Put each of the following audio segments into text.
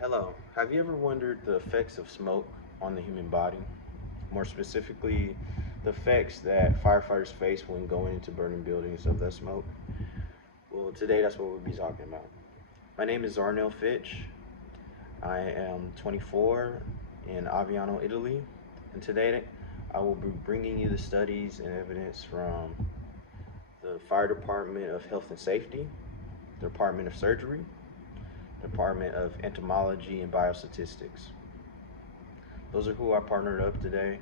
Hello, have you ever wondered the effects of smoke on the human body? More specifically, the effects that firefighters face when going into burning buildings of the smoke? Well, today that's what we'll be talking about. My name is Arnell Fitch. I am 24 in Aviano, Italy, and today I will be bringing you the studies and evidence from the Fire Department of Health and Safety, the Department of Surgery, Department of Entomology and Biostatistics. Those are who I partnered up today,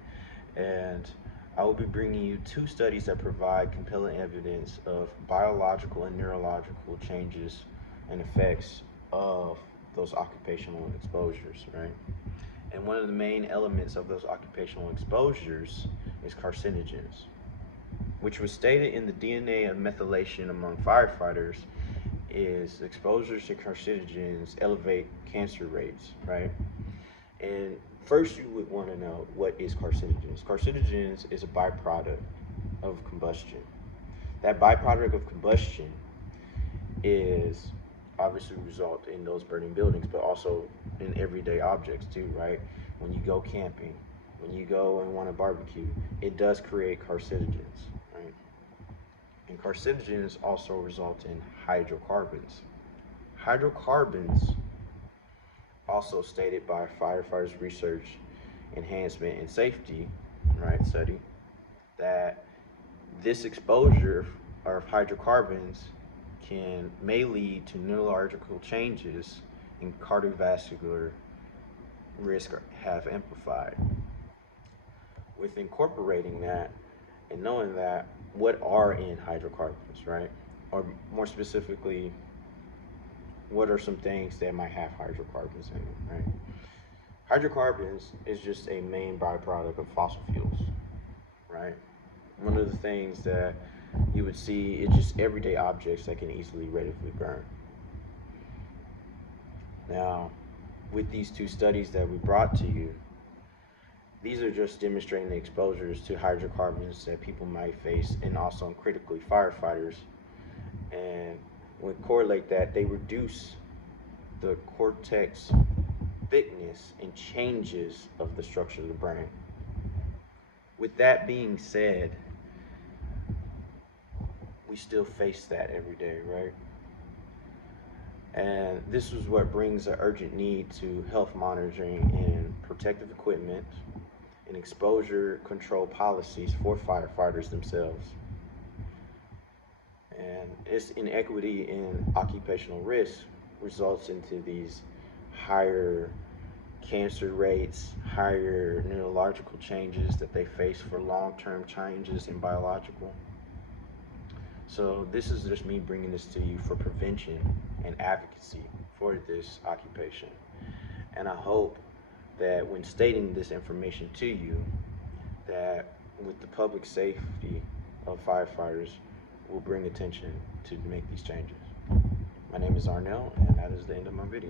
and I will be bringing you two studies that provide compelling evidence of biological and neurological changes and effects of those occupational exposures, right? And one of the main elements of those occupational exposures is carcinogens, which was stated in the DNA of methylation among firefighters is exposures to carcinogens elevate cancer rates, right? And first you would want to know, what is carcinogens? Carcinogens is a byproduct of combustion. That byproduct of combustion is obviously result in those burning buildings, but also in everyday objects too, right? When you go camping, when you go and want to barbecue, it does create carcinogens, right? And carcinogens also result in hydrocarbons. Hydrocarbons, also stated by Firefighters Research Enhancement and Safety, right, study, that this exposure of hydrocarbons may lead to neurological changes in cardiovascular risk have amplified. With incorporating that and knowing that, what are in hydrocarbons, right? Or more specifically, what are some things that might have hydrocarbons in them, right? Hydrocarbons is just a main byproduct of fossil fuels, right? One of the things that you would see is just everyday objects that can easily, readily burn. Now, with these two studies that we brought to you, these are just demonstrating the exposures to hydrocarbons that people might face, and also critically firefighters. And when correlate that, they reduce the cortex thickness and changes of the structure of the brain. With that being said, we still face that every day, right? And this is what brings an urgent need to health monitoring and protective equipment and exposure control policies for firefighters themselves. And its inequity in occupational risk results into these higher cancer rates, higher neurological changes that they face for long-term changes in biological. So this is just me bringing this to you for prevention and advocacy for this occupation. And I hope that when stating this information to you, that with the public safety of firefighters will bring attention to make these changes. My name is Arnell, and that is the end of my video.